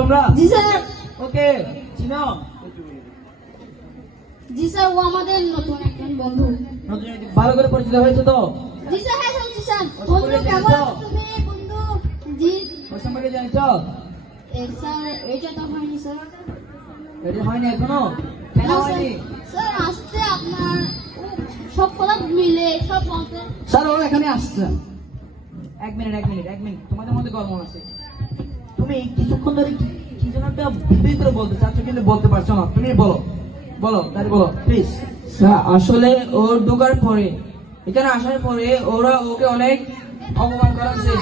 তোমরা? জি স্যার। ওকে, চিনো? জি স্যার, ও আমাদের নতুন একজন বন্ধু। ভালো করে পরিচিত হয়েছে তো? জি স্যার, হ্যাঁ স্যার, জি স্যার। বন্ধু কেমন আছো তুমি বন্ধু? জি ওর সম্পর্কে জানছো? স্যার, এটা তো হয়নি স্যার। এটা হয়নি এখনো? কেন না, হয়নি? স্যার আসছে আপনার সব কথা মিলে সব বলতে। স্যার ও এখানে আসছে। এক মিনিট তোমাদের মধ্যে গল্প আছে। তুমি কিছুক্ষণ ধরে কি যেন একটা ভিতরে বলতে চাচ্ছ কিন্তু বলতে পারছো না। তুমি তাই বলো প্লিজ। আসলে ওর ঢোকার পরে, এখানে আসার পরে ওরা ওকে অনেক অপমান করেছে।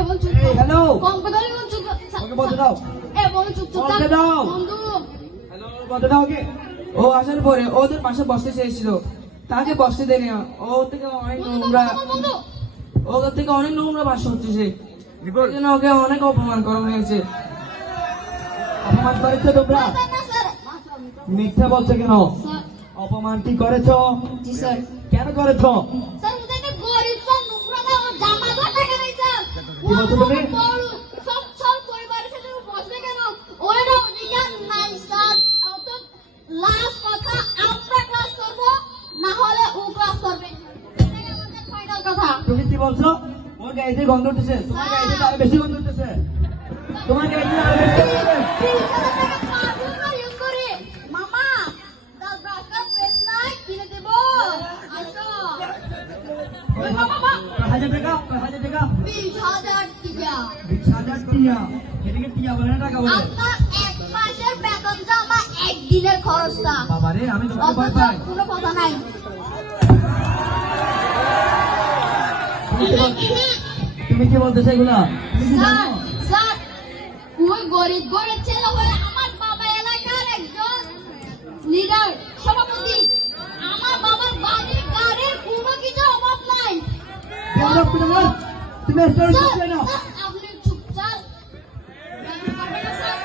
এবং চুপ হ্যালো, কম কথা বলে চুপ। ওকে বলতে দাও। এবং চুপ বলতে দাও। বন্ধু। হ্যালো, বলতে দাও ওকে। ও আসার পরে ওদের পাশে বসতে চেয়েছিল, তাকে বসতে দেয়নি। ও থেকে অনেক নোংরা, বন্ধু ওদের থেকে অনেক নোংরা ভাষা হচ্ছে। এই জন্য ওকে অনেক অপমান করা হয়েছে। অপমান করেছো তোমরা? না স্যার। মিথ্যা বলছো কেন? স্যার, অপমান কি করেছো? জি স্যার। কেন করেছো? স্যার ওদের একটা গরিব স্যার, নোংরা দাও জামা কাপড় টাকা নেই স্যার। কি বলছো তুমি? সব পরিবারের সাথে বসবে কেন? ওরা অধিকার নাই স্যার। তো লাস্ট কথা, আমরা ক্লাস করব না হলে ও ক্লাস করবে, এটাই আমাদের ফাইনাল কথা। তুমি কি বলছো? ওর গাড়িতে গন্ধ উঠেছে, তোমার গাড়িতে আরো বেশি গন্ধ উঠেছে। তোমার গাড়িতে আরো বেশি গন্ধ উঠেছে। 30,000 টাকা পারফিউম আর ইউজ করি। মামা, তার ব্রাশটা পেট নাই কিনে দেব। আসো। ওই মামা, 1000 টাকা 20,000 টাকা 20,000 টাকা। 20,000 টিয়া। এটাকে টিয়া বলে না টাকা বলে? আপনার এক মাসের বেতনটা আমার একদিনের খরচটা। বাবারে, আমি তোমাকে ভয় পাই। কোনো কথা নাই। তুমি কি বলতেছো এগুলা? তুমি কি স্যার, জানো? স্যার, ওই গরিব ছেলে হলে আমার বাবা এলাকার একজন লিডার, সভাপতি। আমার বাবার বাড়ি গাড়ির কোনো কিছু অভাব নাই। বলো তুমি, তুমি স্টোরি স্যার, করবে না। স্যার, আপনি চুপচাপ ব্যবহার করবেন না, স্যার।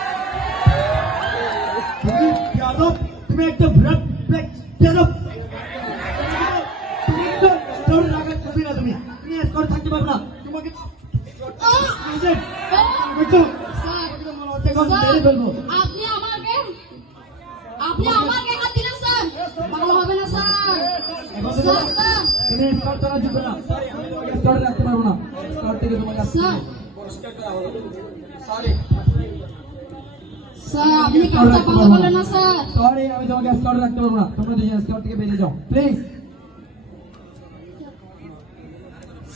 তুমি যাদব, তুমি একটা ব্রেক যাদব। তুমি তো স্টোরি লাগাতে পারবে না। তুমি স্টোরি থাকতে পারবে না। তোমাকে স্যার, মেরে ফেলবো। আপনি আমাকে হাত দিলেন স্যার, ভালো হবে না স্যার। স্যার, স্যার, তুমি স্টোর করা যাবে না। স্টোর রাখতে পারবো না। স্টোর থেকে তোমাকে স্যার, স্যার, আপনি কাজটা ভালো করলেন না স্যার। সরি, আমি তোমাকে স্টোর রাখতে পারবো না। তোমরা দুজন স্টোর থেকে বেরিয়ে যাও প্লিজ।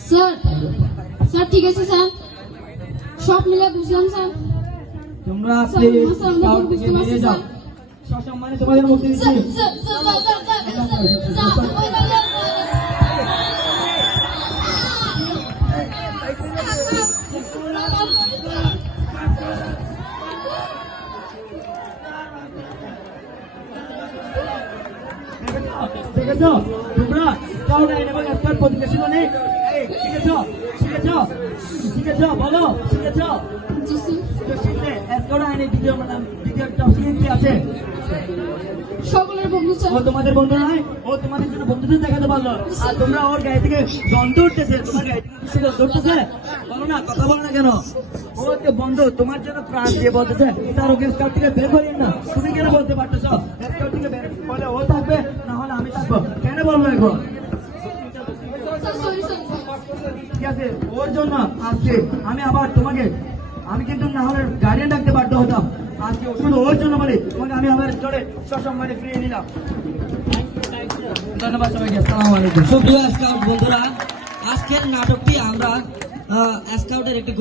স্যার, স্যার, ঠিক আছে স্যার, সব মিলে বুঝলাম স্যার। তোমরা স্যার, প্লিজ স্যার, স্টোর বুঝতে থেকে পারছি, বেরিয়ে যাও। স্যার। সসম্মানে তোমাদের মুক্তি স্যার, দিচ্ছি। Sir, sir, sir, sir, sir, sir, sir, ওই ভাই, দেখেছো তোমরা? স্কাউট আইন এবং স্কাউট পজিশন নেই। এই শিখেছো? বলো শিখেছো? জি স্যার। তো শিখলে স্কাউট আইনের দ্বিতীয় টপিক কি আছে? সকলের বন্ধু স্যার। ও তোমাদের বন্ধু নয়? ও তোমাদের জন্য বন্ধুদের দেখাতে পারলো, আর তোমরা ওর গায়ে থেকে গন্ধ উঠতেছে। তোমার গায়ে থেকে কিছু গন্ধ উঠতেছে? বলো না, কথা বলো না কেন? ও হচ্ছে বন্ধু, তোমার জন্য প্রাণ দিয়ে বলতেছে স্যার ওকে স্কাউট থেকে বের করিয়েন না। তুমি কেন বলতে পারতেছো স্কাউট থেকে বের বলে ও থাকবে, না হলে আমি থাকবো? কেন বলবো এখন? Sir, sorry sir. ঠিক আছে, ওর জন্য আজকে আমি কিন্তু না হলে গার্ডিয়ান ডাকতে বাধ্য হতাম। আজকে শুধু ওর জন্য বলি তোমাকে আমি আমার জোরে সসম্মানে ফিরিয়ে নিলাম। ধন্যবাদ সবাইকে। আসসালামু আলাইকুম। সুপ্রিয় স্কাউট বন্ধুরা, আজকের নাটকটি আমরা স্কাউটের একটি